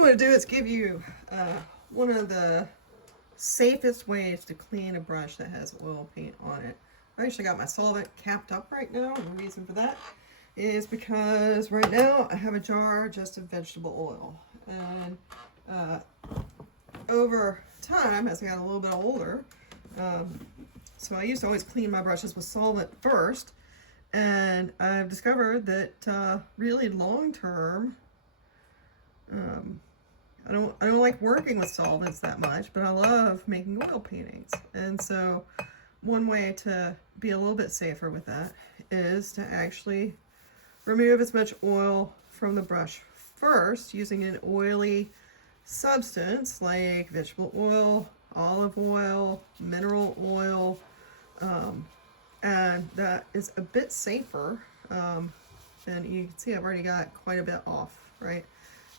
I'm going to do is give you one of the safest ways to clean a brush that has oil paint on it. I actually got my solvent capped up right now, and the reason for that is because right now I have a jar just of vegetable oil. And over time, as I got a little bit older, so I used to always clean my brushes with solvent first, and I've discovered that really long term, I don't like working with solvents that much, but I love making oil paintings. And so one way to be a little bit safer with that is to actually remove as much oil from the brush first using an oily substance like vegetable oil, olive oil, mineral oil, and that is a bit safer. And you can see I've already got quite a bit off, right?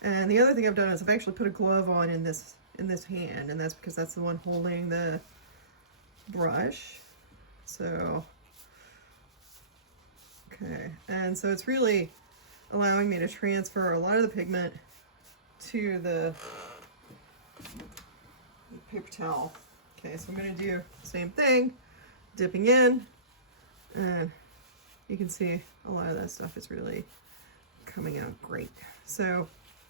And the other thing I've done is I've actually put a glove on in this hand, and that's because that's the one holding the brush. So, okay, and so it's really allowing me to transfer a lot of the pigment to the paper towel. Okay, so I'm going to do the same thing, dipping in, and you can see a lot of that stuff is really coming out great. So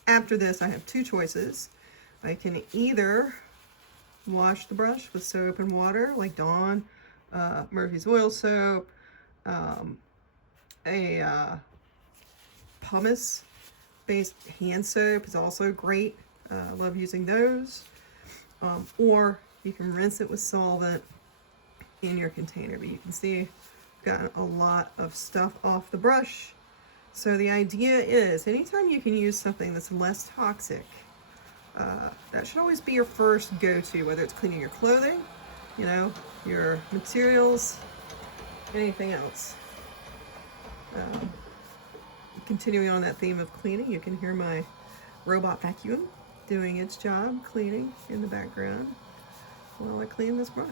after this, I have two choices. I can either wash the brush with soap and water, like Dawn, Murphy's Oil Soap, a pumice-based hand soap is also great. I love using those. Or you can rinse it with solvent in your container. But you can see I've gotten a lot of stuff off the brush. So the idea is anytime you can use something that's less toxic, that should always be your first go-to, whether it's cleaning your clothing, you know, your materials, anything else. Continuing on that theme of cleaning, you can hear my robot vacuum doing its job cleaning in the background while I clean this brush.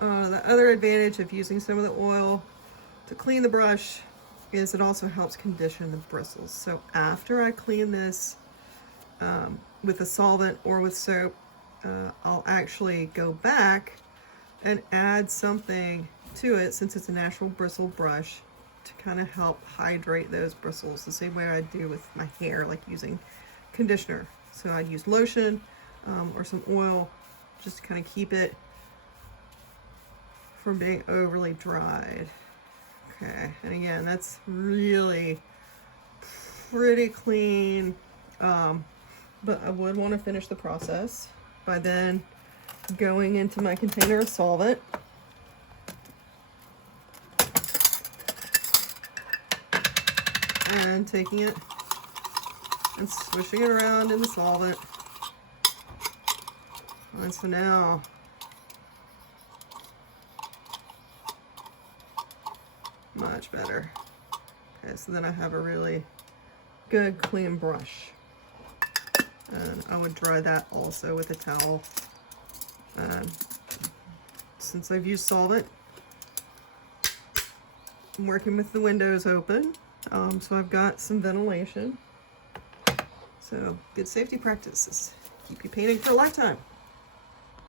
The other advantage of using some of the oil to clean the brush is it also helps condition the bristles. So after I clean this with a solvent or with soap, I'll actually go back and add something to it, since it's a natural bristle brush, to kind of help hydrate those bristles the same way I do with my hair, like using conditioner. So I'd use lotion or some oil just to kind of keep it from being overly dried. Okay, and again, that's really pretty clean, but I would want to finish the process by then going into my container of solvent and taking it and swishing it around in the solvent. And so now much better. Okay, so then I have a really good clean brush, and I would dry that also with a towel. And since I've used solvent, I'm working with the windows open, so I've got some ventilation. So good safety practices keep you painting for a lifetime.